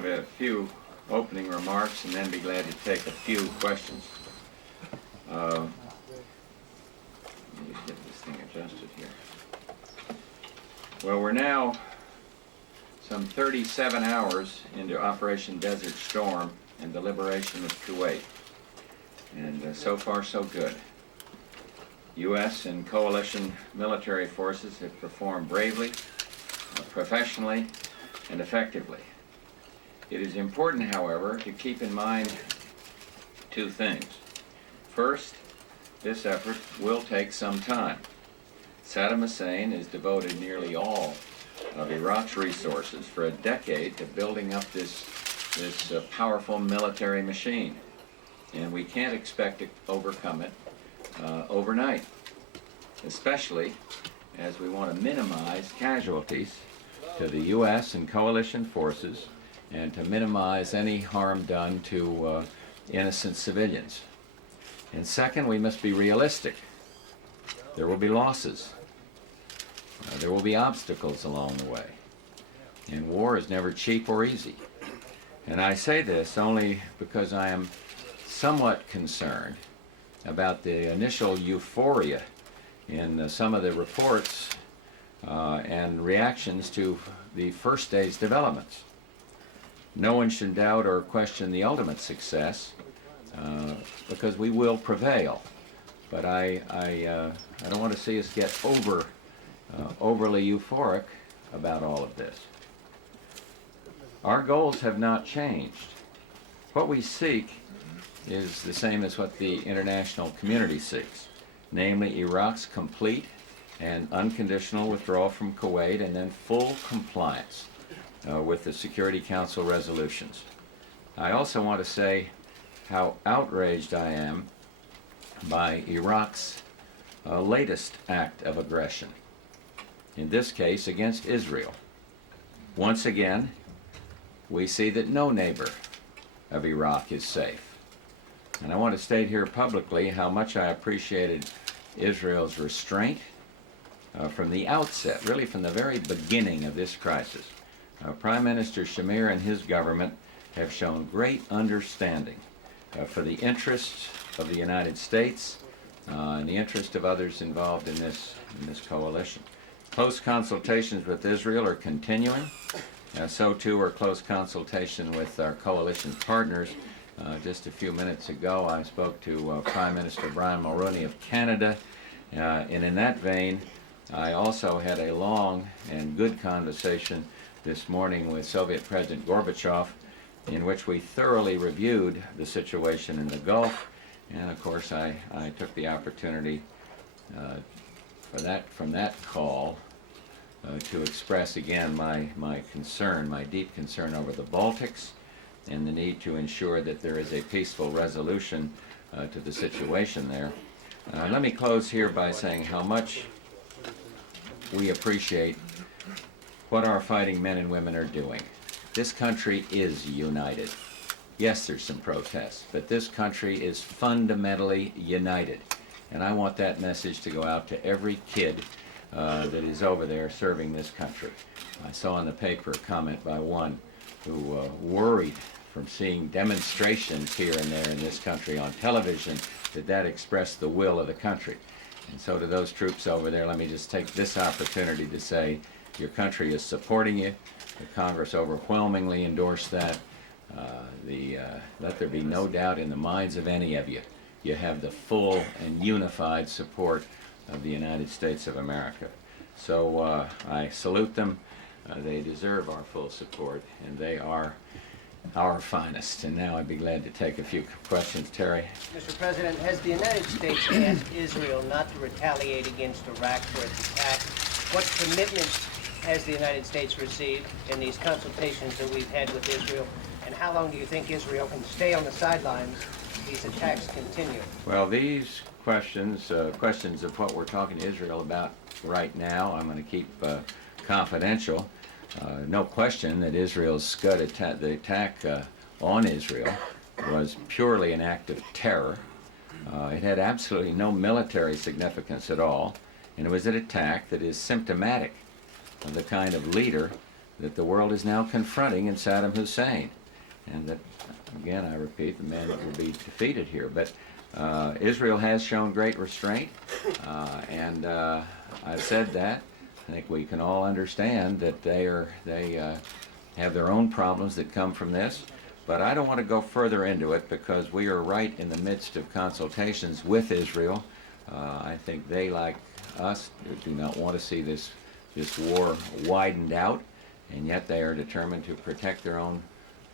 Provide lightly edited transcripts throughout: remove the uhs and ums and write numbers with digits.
have a few opening remarks and then be glad to take a few questions. Let me get this thing adjusted here. Well, we're now some 37 hours into Operation Desert Storm and the liberation of Kuwait. And so far, so good. U.S. and coalition military forces have performed bravely, professionally, and effectively. It is important, however, to keep in mind two things. First, this effort will take some time. Saddam Hussein has devoted nearly all of Iraq's resources for a decade to building up this powerful military machine. And we can't expect to overcome it overnight, especially as we want to minimize casualties to the U.S. and coalition forces and to minimize any harm done to innocent civilians. And second, we must be realistic. There will be losses. There will be obstacles along the way. And war is never cheap or easy. And I say this only because I am somewhat concerned about the initial euphoria in some of the reports and reactions to the first day's developments. No one should doubt or question the ultimate success because we will prevail. But I don't want to see us get overly euphoric about all of this. Our goals have not changed. What we seek is the same as what the international community seeks, namely Iraq's complete and unconditional withdrawal from Kuwait and then full compliance with the Security Council resolutions. I also want to say how outraged I am by Iraq's latest act of aggression, in this case against Israel. Once again, we see that no neighbor of Iraq is safe. And I want to state here publicly how much I appreciated Israel's restraint from the outset, really from the very beginning of this crisis. Prime Minister Shamir and his government have shown great understanding for the interests of the United States and the interest of others involved in this coalition. Close consultations with Israel are continuing. So too are close consultation with our coalition partners. Just a few minutes ago, I spoke to Prime Minister Brian Mulroney of Canada, and in that vein, I also had a long and good conversation this morning with Soviet President Gorbachev, in which we thoroughly reviewed the situation in the Gulf, and of course, I took the opportunity from that call to express again my concern, my deep concern over the Baltics, and the need to ensure that there is a peaceful resolution to the situation there. Let me close here by saying how much we appreciate what our fighting men and women are doing. This country is united. Yes, there's some protests, but this country is fundamentally united. And I want that message to go out to every kid that is over there serving this country. I saw in the paper a comment by one who worried from seeing demonstrations here and there in this country on television that expressed the will of the country. And so to those troops over there, let me just take this opportunity to say your country is supporting you. The Congress overwhelmingly endorsed that. Let there be no doubt in the minds of any of you. You have the full and unified support of the United States of America. So I salute them. They deserve our full support, and they are our finest. And now I'd be glad to take a few questions. Terry? Mr. President, has the United States asked Israel not to retaliate against Iraq for its attack? What commitments has the United States received in these consultations that we've had with Israel? And how long do you think Israel can stay on the sidelines if these attacks continue? Well, these questions of what we're talking to Israel about right now, I'm going to keep confidential. No question that Israel's Scud attack, the attack on Israel, was purely an act of terror. It had absolutely no military significance at all, and it was an attack that is symptomatic of the kind of leader that the world is now confronting in Saddam Hussein. And that, again, I repeat, the man that will be defeated here. But Israel has shown great restraint, and I've said that. I think we can all understand that they have their own problems that come from this. But I don't want to go further into it because we are right in the midst of consultations with Israel. I think they, like us, do not want to see this war widened out, and yet they are determined to protect their own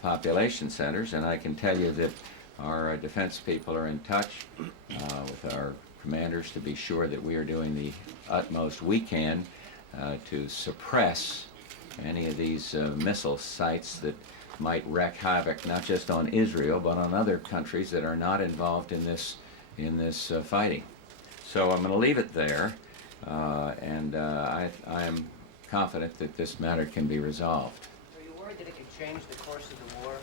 population centers. And I can tell you that our defense people are in touch with our commanders to be sure that we are doing the utmost we can to suppress any of these missile sites that might wreak havoc not just on Israel but on other countries that are not involved in this fighting. So I'm going to leave it there, and I am confident that this matter can be resolved. Are you worried that it could change the course of the war?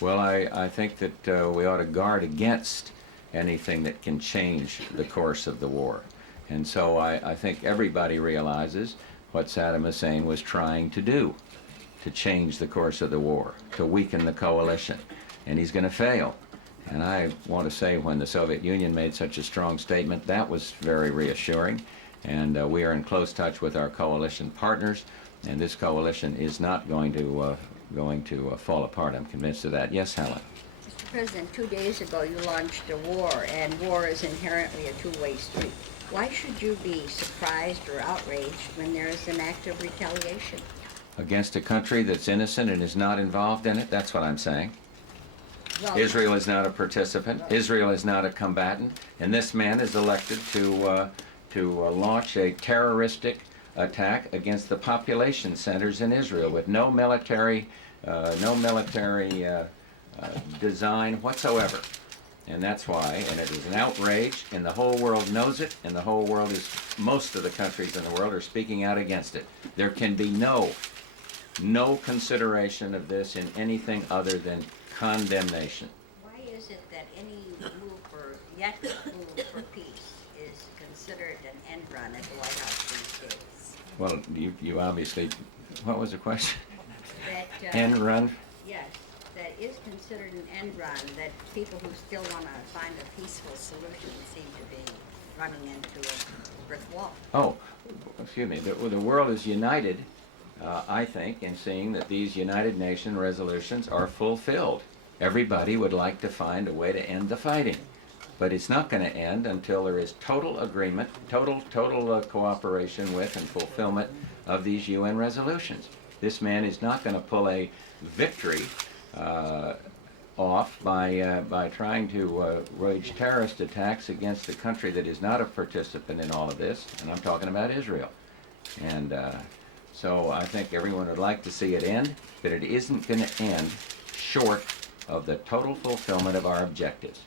Well, I think that we ought to guard against anything that can change the course of the war. And so I think everybody realizes what Saddam Hussein was trying to do, to change the course of the war, to weaken the coalition. And he's going to fail. And I want to say when the Soviet Union made such a strong statement, that was very reassuring. And we are in close touch with our coalition partners, and this coalition is not going to fall apart. I'm convinced of that. Yes, Helen? Mr. President, 2 days ago you launched a war, and war is inherently a two-way street. Why should you be surprised or outraged when there is an act of retaliation? Against a country that's innocent and is not involved in it? That's what I'm saying. Well, Israel is not a participant. Israel is not a combatant. And this man is elected to launch a terroristic attack against the population centers in Israel with no military design whatsoever. And that's why, and it is an outrage, and the whole world knows it, and the whole world most of the countries in the world are speaking out against it. There can be no consideration of this in anything other than condemnation. why is it that any move for peace is considered an end run at the White House these days? Well, you obviously, what was the question? That, End run? Yes, that is considered an end run, that people who still want to find a peaceful solution seem to be running into a brick wall. Oh, excuse me. The world is united, I think, in seeing that these United Nations resolutions are fulfilled. Everybody would like to find a way to end the fighting. But it's not going to end until there is total agreement, total cooperation with and fulfillment of these UN resolutions. This man is not going to pull a victory off by trying to wage terrorist attacks against a country that is not a participant in all of this, and I'm talking about Israel. And so I think everyone would like to see it end, but it isn't going to end short of the total fulfillment of our objectives.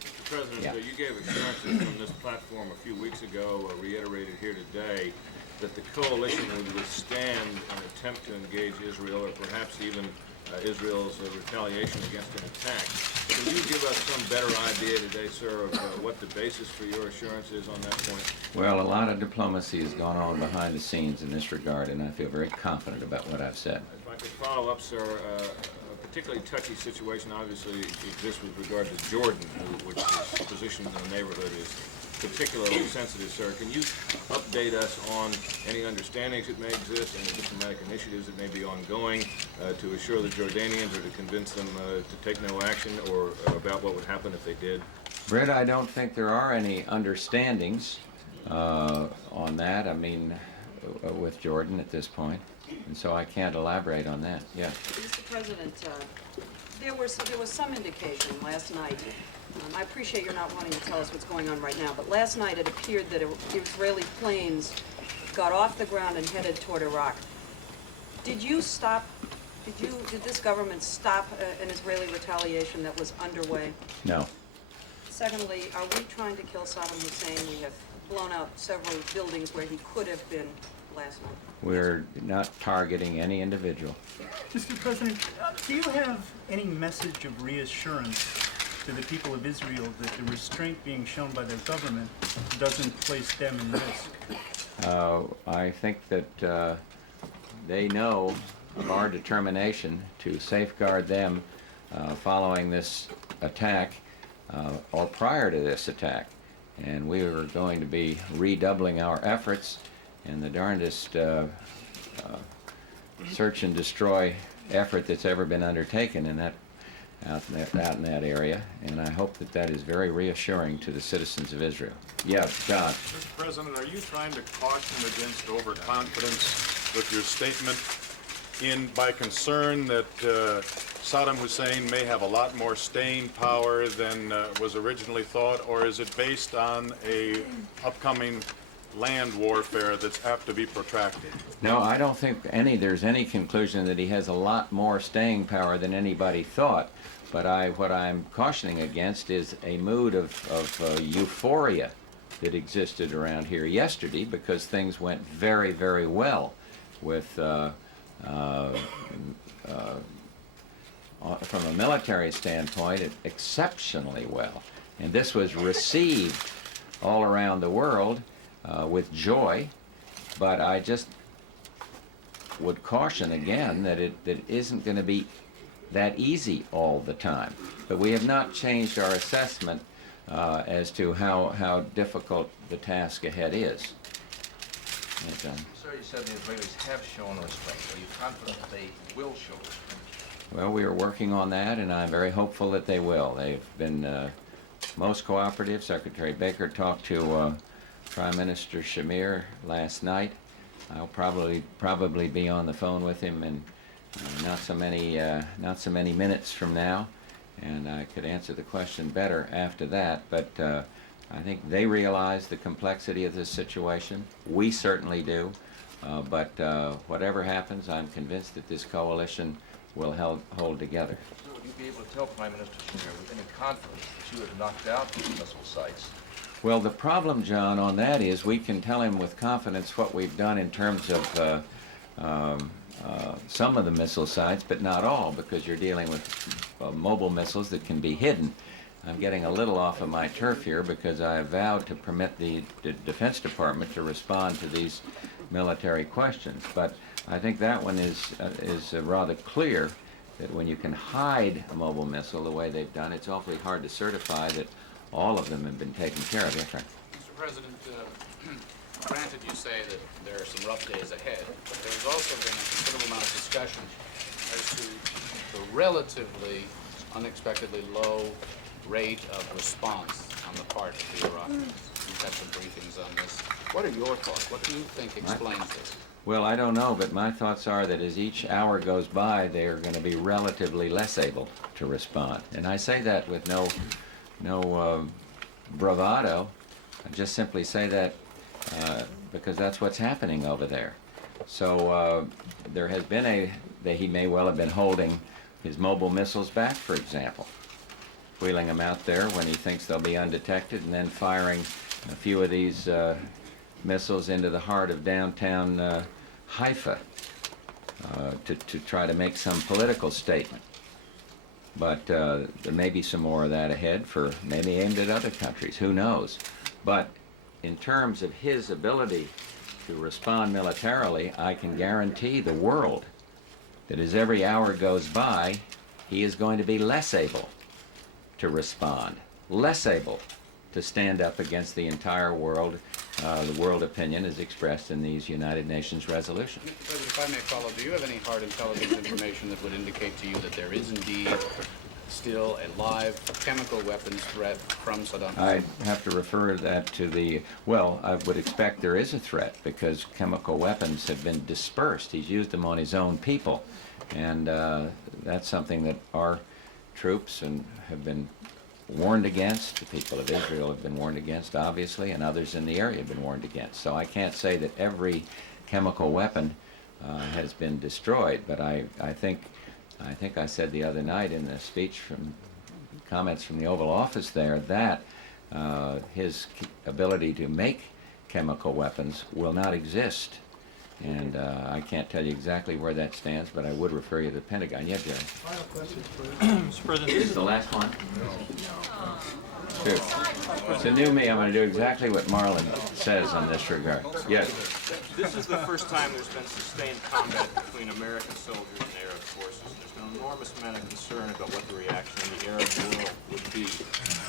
Mr. President, Yeah. You gave assurances from this platform a few weeks ago, reiterated here today, that the coalition would withstand an attempt to engage Israel, or perhaps even Israel's retaliation against an attack. Can you give us some better idea today, sir, of what the basis for your assurance is on that point? Well, a lot of diplomacy has gone on behind the scenes in this regard, and I feel very confident about what I've said. If I could follow up, sir, a particularly touchy situation obviously exists with regard to Jordan, which is positioned in the neighborhood is particularly sensitive, sir. Can you update us on any understandings that may exist, any diplomatic initiatives that may be ongoing to assure the Jordanians or to convince them to take no action, or about what would happen if they did? Britt, I don't think there are any understandings on that, I mean, with Jordan at this point, and so I can't elaborate on that. Yeah. Mr. President, there was some indication last night. I appreciate you're not wanting to tell us what's going on right now, but last night it appeared that Israeli planes got off the ground and headed toward Iraq. Did this government stop an Israeli retaliation that was underway? No. Secondly, are we trying to kill Saddam Hussein? We have blown out several buildings where he could have been last night. We're not targeting any individual. Mr. President, do you have any message of reassurance to the people of Israel that the restraint being shown by their government doesn't place them in risk? I think that they know of our determination to safeguard them following this attack or prior to this attack. And we are going to be redoubling our efforts in the darndest search and destroy effort that's ever been undertaken in that out in that area, and I hope that that is very reassuring to the citizens of Israel. Yeah, John. Mr. President, are you trying to caution against overconfidence with your statement by concern that Saddam Hussein may have a lot more staying power than was originally thought, or is it based on a upcoming land warfare that's apt to be protracted? No, I don't think there's any conclusion that he has a lot more staying power than anybody thought. But what I'm cautioning against is a mood of euphoria that existed around here yesterday, because things went very, very well with, from a military standpoint, exceptionally well. And this was received all around the world with joy, but I just would caution again that it isn't going to be that easy all the time. But we have not changed our assessment as to how difficult the task ahead is. Sir, you said the Israelis have shown restraint. Are you confident that they will show restraint? Well, we are working on that, and I'm very hopeful that they will. They've been most cooperative. Secretary Baker talked to Prime Minister Shamir last night. I'll probably be on the phone with him in not so many minutes from now, and I could answer the question better after that. But I think they realize the complexity of this situation. We certainly do. But whatever happens, I'm convinced that this coalition will hold together. So would you be able to tell Prime Minister Shamir with any confidence that you have knocked out these missile sites? Well, the problem, John, on that is we can tell him with confidence what we've done in terms of some of the missile sites, but not all, because you're dealing with mobile missiles that can be hidden. I'm getting a little off of my turf here because I have vowed to permit the Defense Department to respond to these military questions. But I think that one is rather clear, that when you can hide a mobile missile the way they've done, it's awfully hard to certify that all of them have been taken care of. Yes, sir. Mr. President, granted you say that there are some rough days ahead, but there's also been a considerable amount of discussion as to the relatively unexpectedly low rate of response on the part of the Iraqis. We've had some briefings on this. What are your thoughts? What do you think explains this? Well, I don't know, but my thoughts are that as each hour goes by, they are going to be relatively less able to respond. And I say that with no bravado. I just simply say that because that's what's happening over there. So there has been he may well have been holding his mobile missiles back, for example, wheeling them out there when he thinks they'll be undetected, and then firing a few of these missiles into the heart of downtown Haifa to try to make some political statement. But there may be some more of that ahead, for maybe aimed at other countries. Who knows? But in terms of his ability to respond militarily, I can guarantee the world that as every hour goes by, he is going to be less able to respond, less able to stand up against the entire world, the world opinion as expressed in these United Nations resolutions. Mr. President, if I may follow, do you have any hard intelligence information that would indicate to you that there is indeed still a live chemical weapons threat from Saddam Hussein? I have to refer that to well, I would expect there is a threat because chemical weapons have been dispersed. He's used them on his own people, and that's something that our troops have been warned against. The people of Israel have been warned against, obviously, and others in the area have been warned against. So I can't say that every chemical weapon has been destroyed, but I think I said the other night in the speech from comments from the Oval Office there that his ability to make chemical weapons will not exist And I can't tell you exactly where that stands, but I would refer you to the Pentagon. Yeah, Jerry? Mr. President, This is the last one? Two. So new me, I'm going to do exactly what Marlon says in this regard. Yes. This is the first time there's been sustained combat between American soldiers and Arab forces. There's been an enormous amount of concern about what the reaction in the Arab world would be.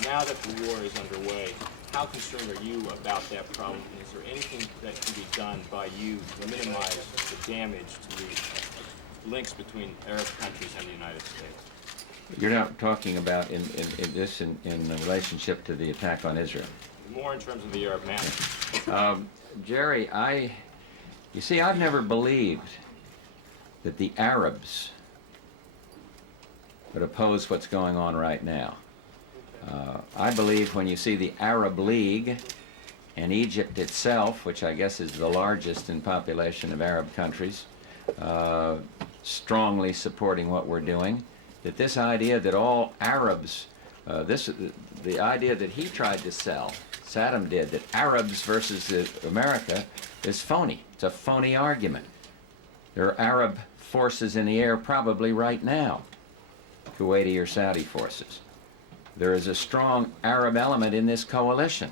Now that the war is underway, how concerned are you about that problem? And is there anything that can be done by you to minimize the damage to the links between Arab countries and the United States? You're not talking about in relationship to the attack on Israel. More in terms of the Arab management. Jerry, you see, I've never believed that the Arabs would oppose what's going on right now. I believe when you see the Arab League and Egypt itself, which I guess is the largest in population of Arab countries, strongly supporting what we're doing, that this idea that all Arabs, the idea that he tried to sell, Saddam did, that Arabs versus America is phony. It's a phony argument. There are Arab forces in the air probably right now, Kuwaiti or Saudi forces. There is a strong Arab element in this coalition.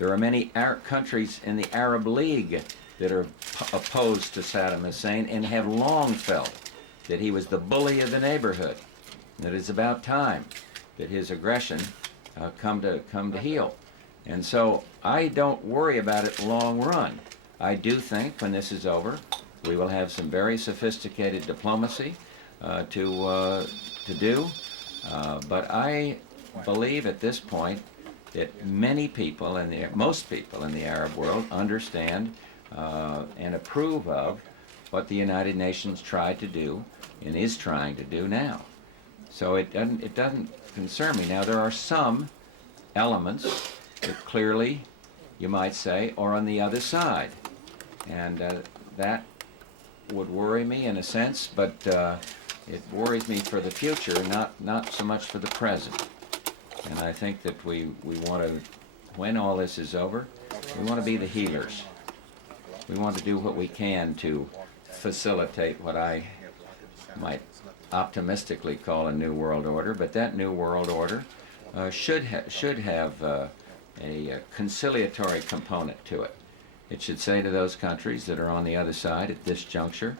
There are many countries in the Arab League that are opposed to Saddam Hussein and have long felt that he was the bully of the neighborhood, that it's about time that his aggression come to heel. And so I don't worry about it long run. I do think when this is over, we will have some very sophisticated diplomacy to do. But I believe at this point that many people, most people in the Arab world understand and approve of what the United Nations tried to do and is trying to do now. So it doesn't concern me. Now there are some elements that clearly, you might say, are on the other side, and that would worry me in a sense, but it worries me for the future, not so much for the present. And I think that we want to, when all this is over, we want to be the healers. We want to do what we can to facilitate what I might optimistically call a new world order, but that new world order should have a conciliatory component to it. It should say to those countries that are on the other side at this juncture,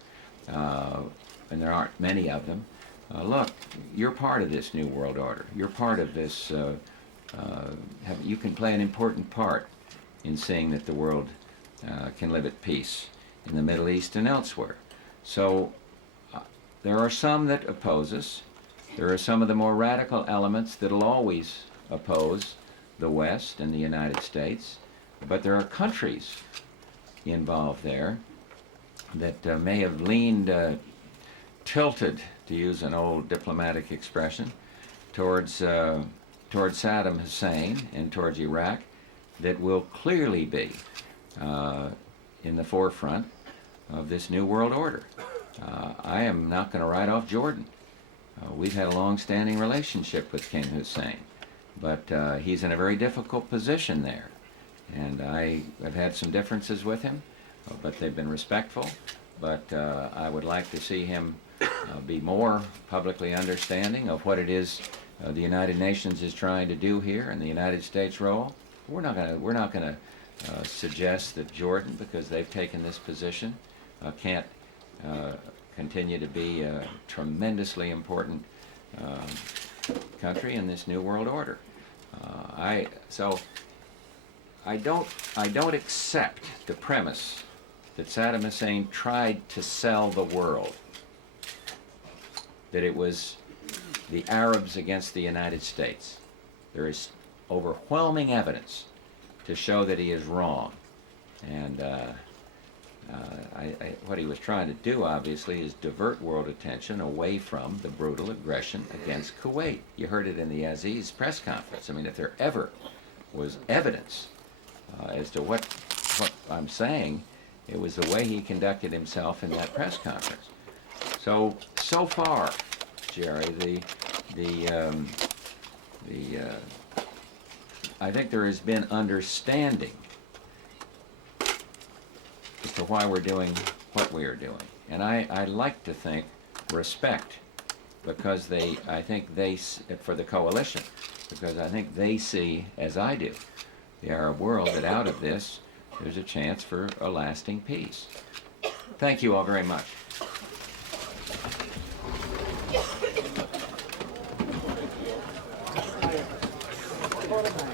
and there aren't many of them, look, you're part of this new world order. You're part of this, you can play an important part in seeing that the world can live at peace in the Middle East and elsewhere. So there are some that oppose us. There are some of the more radical elements that will always oppose the West and the United States. But there are countries involved there that may have leaned, tilted, to use an old diplomatic expression, towards Saddam Hussein and towards Iraq, that will clearly be in the forefront of this new world order. I am not going to write off Jordan. We've had a long-standing relationship with King Hussein, but he's in a very difficult position there. And I have had some differences with him, but they've been respectful. But I would like to see him be more publicly understanding of what it is the United Nations is trying to do here and the United States' role. We're not going to suggest that Jordan, because they've taken this position, can't continue to be a tremendously important country in this new world order. I don't accept the premise that Saddam Hussein tried to sell the world, that it was the Arabs against the United States. There is overwhelming evidence to show that he is wrong. And what he was trying to do, obviously, is divert world attention away from the brutal aggression against Kuwait. You heard it in the Aziz press conference. I mean, if there ever was evidence as to what I'm saying, it was the way he conducted himself in that press conference. So far, Jerry, I think there has been understanding as to why we're doing what we are doing. And I like to think respect, because I think for the coalition, because I think they see, as I do, the Arab world, that out of this, there's a chance for a lasting peace. Thank you all very much. Hold on.